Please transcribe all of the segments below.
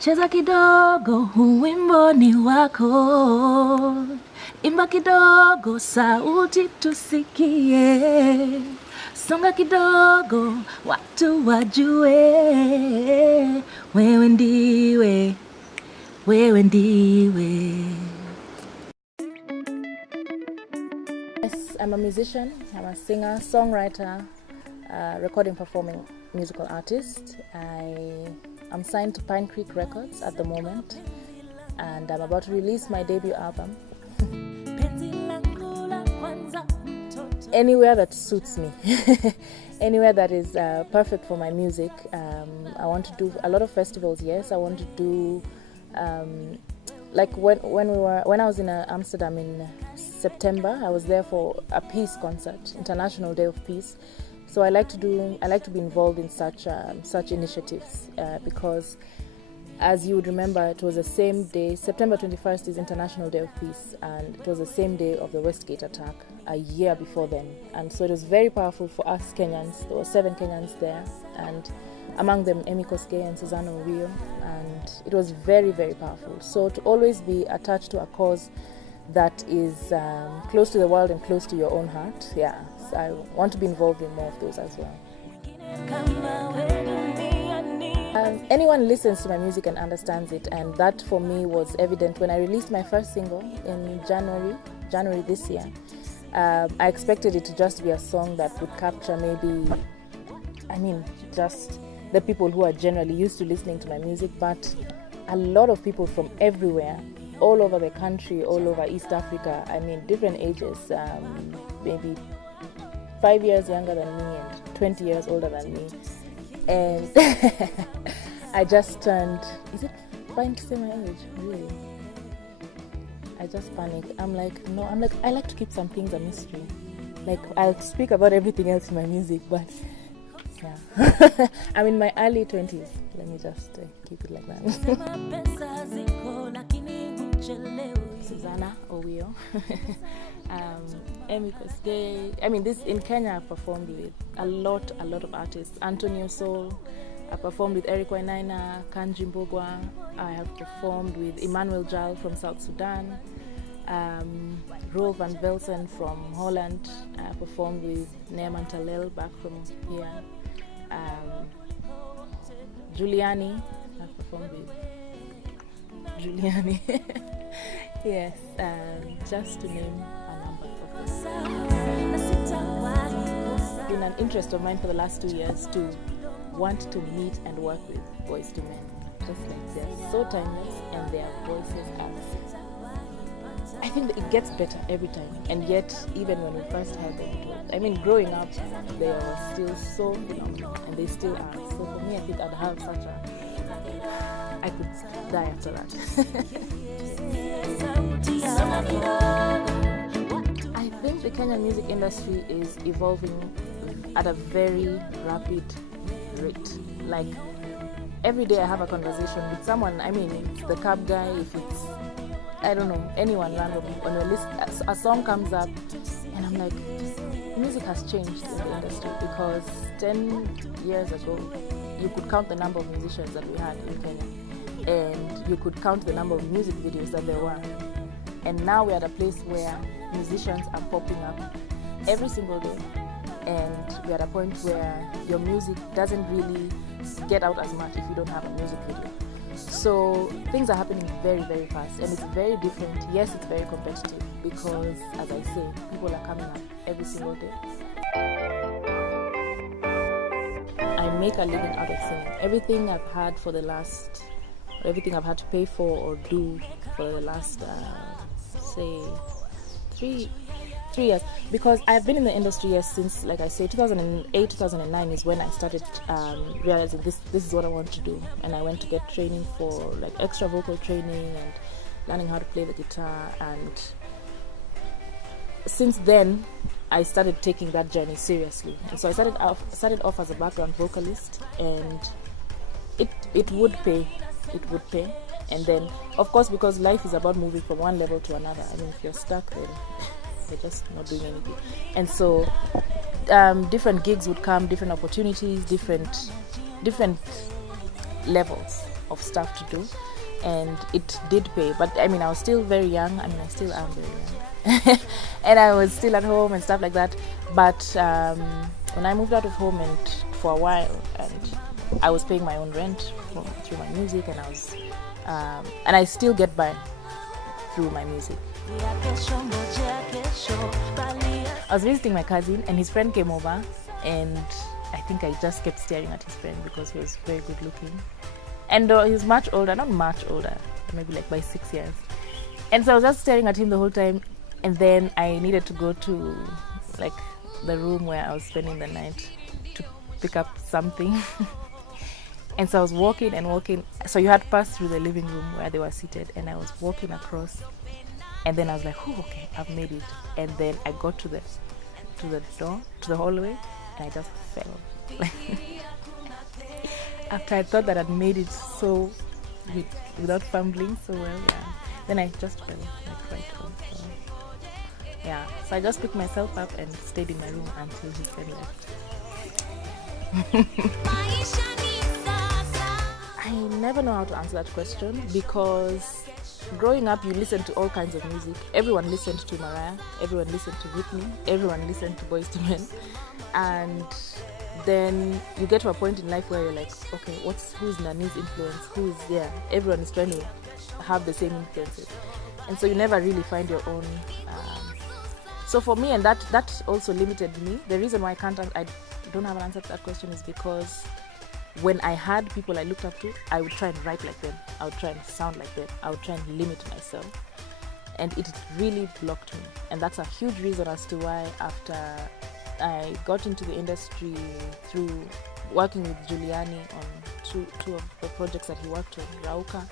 Cheza kidogo, huu wimbo ni wako. Imba kidogo, sauti tusikie. Songa kidogo, watu wajue. Wewe ndiwe, wewe ndiwe. Yes, I'm a musician, I'm a singer, songwriter, recording, performing musical artist. I'm signed to Pine Creek Records at the moment, and I'm about to release my debut album. Anywhere that suits me, anywhere that is perfect for my music. I want to do a lot of festivals. Yes, I want to do like when I was in Amsterdam in September. I was there for a peace concert, International Day of Peace. So I like to be involved in such initiatives because, as you would remember, it was the same day. September 21st is International Day of Peace, and it was the same day of the Westgate attack a year before then. And so it was very powerful for us Kenyans. There were 7 Kenyans there, and among them Emi Koske and Susanna Owio, and it was very, very powerful. So to always be attached to a cause that is close to the world and close to your own heart, yeah, so I want to be involved in more of those as well. Anyone listens to my music and understands it, and that for me was evident when I released my first single in January this year. I expected it to just be a song that would capture just the people who are generally used to listening to my music, but a lot of people from everywhere, all over the country, all over East Africa, different ages, maybe 5 years younger than me and 20 years older than me. And I just turned, is it fine to say my age? Really? I just panic. I like to keep some things a mystery. Like, I'll speak about everything else in my music, but yeah. I'm in my early 20s. Let me just keep it like that. Susanna Owio. Emi Koske. This in Kenya I've performed with a lot of artists. Antonio So, I performed with Eric Wainaina, Kanji Mbogwa. I have performed with Emmanuel Jal from South Sudan, Roel van Velsen from Holland. I performed with Neeman Talel back from here. Giuliani, I've performed with Giuliani. Yes, just to name a number of them. It's been an interest of mine for the last 2 years to want to meet and work with Boys to Men. Just like they're so timeless and their voices are. I think that it gets better every time, and yet even when we first heard them, growing up, they were still so phenomenal, and they still are. So for me, I think I'd have I could die after that. I think the Kenyan music industry is evolving at a very rapid rate. Like, every day I have a conversation with someone. It's the cab guy, if it's, I don't know, anyone random on a list, a song comes up, and I'm like, music has changed in the industry, because 10 years ago, you could count the number of musicians that we had in Kenya, and you could count the number of music videos that there were. And now we're at a place where musicians are popping up every single day, and we're at a point where your music doesn't really get out as much if you don't have a music video. So things are happening very, very fast, and it's very different. Yes, it's very competitive because, as I say, people are coming up every single day. I make a living out of singing. Everything I've had to pay for or do for the last, say, three years, because I've been in the industry since, like I say, 2008, 2009 is when I started realizing this is what I want to do, and I went to get training for like extra vocal training and learning how to play the guitar, and since then I started taking that journey seriously. And so I started off as a background vocalist, and it would pay, and then of course, because life is about moving from one level to another, if you're stuck then you're just not doing anything. And so different gigs would come, different opportunities, different levels. of stuff to do, and it did pay. But I mean, I was still very young. I mean, I still am very young. And I was still at home and stuff like that. But when I moved out of home and for a while, and I was paying my own rent through my music, and I still get by through my music. I was visiting my cousin, and his friend came over, and I think I just kept staring at his friend because he was very good looking. And he was much older, not much older, maybe like by 6 years. And so I was just staring at him the whole time, and then I needed to go to like the room where I was spending the night to pick up something. And so I was walking and walking. So you had passed through the living room where they were seated, and I was walking across. And then I was like, oh, okay, I've made it. And then I got to the door, to the hallway, and I just fell. After I thought that I'd made it so without fumbling so well, yeah. Then I just fell like right home. So, yeah. So I just picked myself up and stayed in my room until his friend left. I never know how to answer that question, because growing up you listen to all kinds of music. Everyone listened to Mariah, everyone listened to Whitney, everyone listened to Boyz II Men, and then you get to a point in life where you're like, okay, who's Nani's influence? Everyone is trying to have the same influences, and so you never really find your own. So for me, and that also limited me. The reason why I don't have an answer to that question is because when I had people I looked up to, I would try and write like them. I would try and sound like them. I would try and limit myself. And it really blocked me. And that's a huge reason as to why after I got into the industry through working with Giuliani on two of the projects that he worked on, Rauka,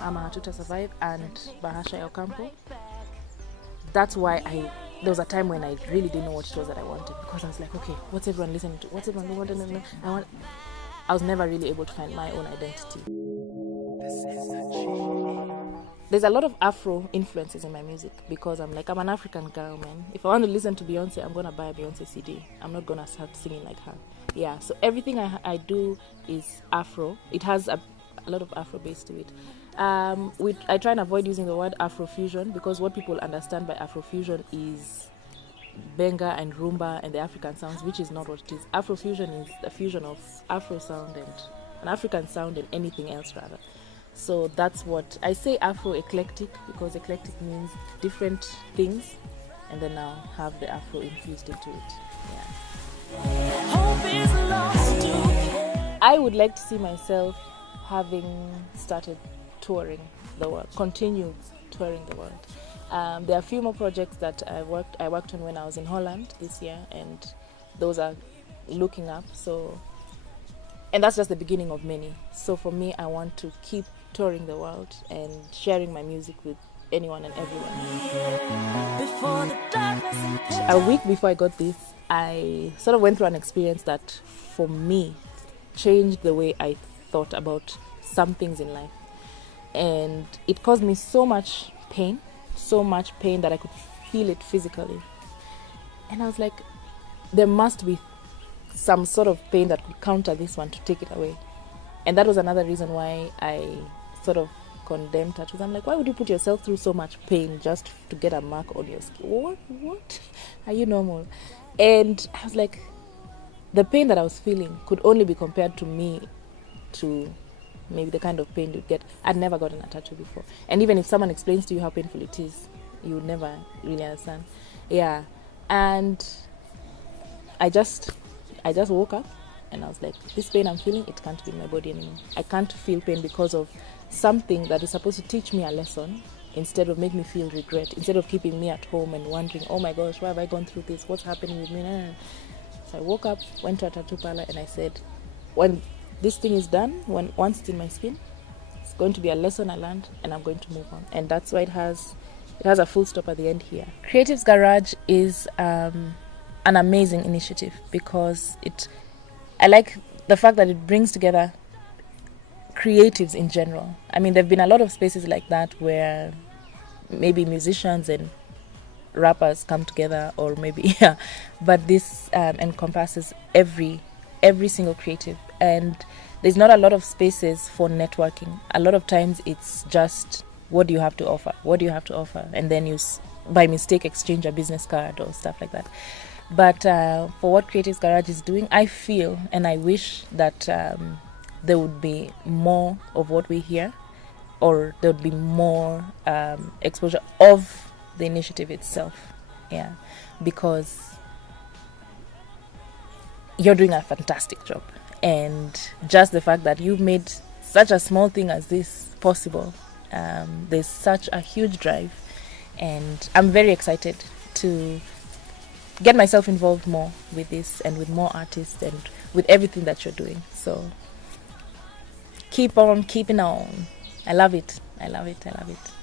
Ama Hatuta Survive, and Bahasha Ya Ocampo. That's why there was a time when I really didn't know what it was that I wanted, because I was like, okay, what's everyone listening to? What's everyone wanting? I was never really able to find my own identity. There's a lot of Afro influences in my music, because I'm an African girl, man. If I want to listen to Beyonce, I'm going to buy a Beyonce CD. I'm not going to start singing like her. Yeah, so everything I do is Afro. It has a lot of Afro base to it. I try and avoid using the word Afrofusion, because what people understand by Afrofusion is benga and rumba and the African sounds, which is not what it is. Afrofusion is the fusion of Afro sound and an African sound and anything else rather. So that's what I say, Afro eclectic, because eclectic means different things, and then now have the Afro infused into it. Yeah. I would like to see myself having started touring the world, continue touring the world. There are a few more projects that I worked on when I was in Holland this year, and those are looking up. And that's just the beginning of many. So for me, I want to keep touring the world and sharing my music with anyone and everyone. A week before I got this, I sort of went through an experience that, for me, changed the way I thought about some things in life. And it caused me so much pain that I could feel it physically. And I was like, there must be some sort of pain that could counter this one to take it away. And that was another reason why I sort of condemned tattoos. I'm like, why would you put yourself through so much pain just to get a mark on your skin? What? Are you normal? And I was like, the pain that I was feeling could only be compared to maybe the kind of pain you get. I'd never gotten a tattoo before. And even if someone explains to you how painful it is, you would never really understand. Yeah. And I just woke up and I was like, this pain I'm feeling, it can't be in my body anymore. I can't feel pain because of something that is supposed to teach me a lesson, instead of make me feel regret, instead of keeping me at home and wondering, oh my gosh, why have I gone through this? What's happening with me? So I woke up, went to a tattoo parlor, and I said, when this thing is done, once it's in my skin, it's going to be a lesson I learned, and I'm going to move on. And that's why it has a full stop at the end here. Creatives Garage is an amazing initiative, because I like the fact that it brings together creatives in general. I mean, there have been a lot of spaces like that where maybe musicians and rappers come together, or maybe but this encompasses every single creative. And there's not a lot of spaces for networking. A lot of times it's just, what do you have to offer? What do you have to offer? And then you, by mistake, exchange a business card or stuff like that. But for what Creatives Garage is doing, I feel and I wish that there would be more of what we hear, or there would be more exposure of the initiative itself. Yeah, because you're doing a fantastic job. And just the fact that you've made such a small thing as this possible, there's such a huge drive. And I'm very excited to get myself involved more with this and with more artists and with everything that you're doing. So keep on keeping on. I love it. I love it. I love it.